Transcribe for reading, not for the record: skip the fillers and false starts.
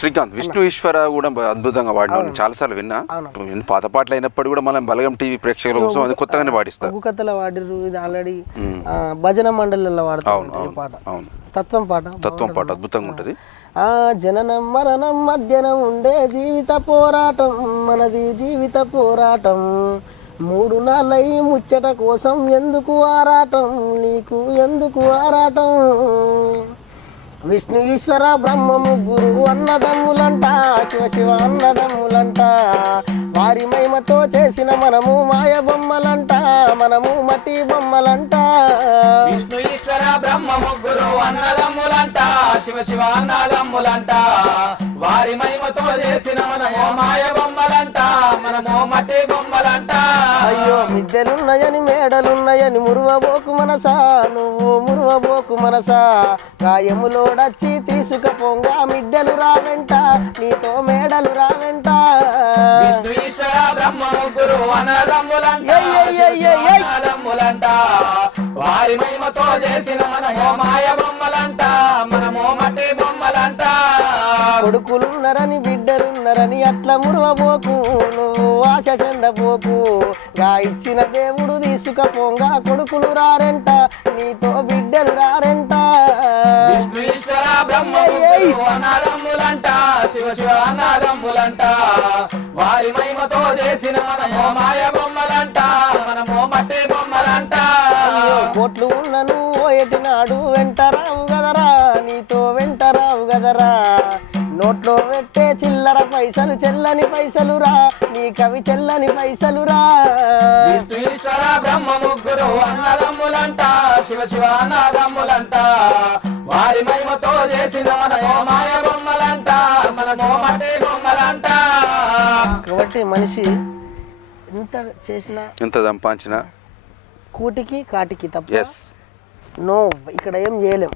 శ్రీకాంత్ విష్ణు ఈశ్వర కూడా అద్భుతంగా వాడిన చాలాసార్లు విన్నా. పాత పాటలు అయినప్పుడు కూడా మనం బలగం టీవీ ప్రేక్షకుల కోసం అది కొత్తగానే పాడిస్తారు. ఒగ్గు కథలో వాడిరు, ఇది ఆల్రెడీ భజన మండలిలో వాడతారు. పాట తత్వం పాట అద్భుతంగా ఉంటుంది. జననం మరణం మధ్యనం ఉండే జీవిత పోరాటం మనది జీవిత పోరాటం. 3 నాళ్ళై ముచ్చట కోసం ఎందుకు ఆరాటం నీకు ఎందుకు ఆరాటం. విష్ణు ఈశ్వర బ్రహ్మ ముగ్గురు అన్నదమ్ములంట, శివ శివ అన్నదమ్ములంట. వారి మహిమతో చేసిన మనము మాయ బొమ్మలంట, మనము మట్టి బొమ్మలంట. విష్ణు ఈశ్వర బ్రహ్మ ముగ్గురు అన్నదమ్ములంట, శివ శివ అన్నదమ్ములంట. వారి మహిమతో చేసిన మనము మాయ బొమ్మలంట, మనము మట్టి బొమ్మలంట. అయ్యో మిద్దెలున్నాయని మేడలున్నాయని మురువబోకు మనసా, నువ్వు మురువబోకు మనసా. గాయములోడచ్చి తీసుకపోంగా మిద్దెలు రావెంట, నీతో మేడలు రావెంట. విష్ణు ఈశ్వర బ్రహ్మ ముగ్గురు అన్నదమ్ములంట, అన్నదమ్ములంట. వారి మహిమతో చేసిన మనము మాయ బొమ్మలంట, మనము మట్టి బొమ్మలంట. కొడుకులున్నరని బిడ్డలున్నరని అట్లా మురువబోకు, నువ్వు ఆశ చెందబోకు. గా ఇచ్చిన దేవుడు తీసుకపోంగా కొడుకులు రారెంట, నీతో బిడ్డలు రారెంట. విష్ణు ఈశ్వర బ్రహ్మ ముగ్గురు అన్నదమ్ములంట, శివ శివ అన్నదమ్ములంట. వారి మహిమతో చేసిన మనము మాయ బొమ్మలంట, మనము మట్టి బొమ్మలంట. కోట్లు ఉన్నను ఎటినాడు వెంట రావు గదరా, నీతో వెంట రావు గదరా. నోట్లో పెట్టే చిల్లర పైసలు చెల్లని పైసలురా, నీ కవి చెల్లని పైసలురా. విష్ణు ఈశ్వర బ్రహ్మ ముగ్గురు అన్నదమ్ములంట, శివ శివ అన్నదమ్ములంట. వారి మహిమతో చేసిన మనము మాయ బొమ్మలంట, మనము మట్టి బొమ్మలంట. కాబట్టి మనిషి ఎంత చేసినా ఎంత సంపాదించినా కూటికి కాటికి తప్ప నో ఇక్కడ ఏం చేయలేం.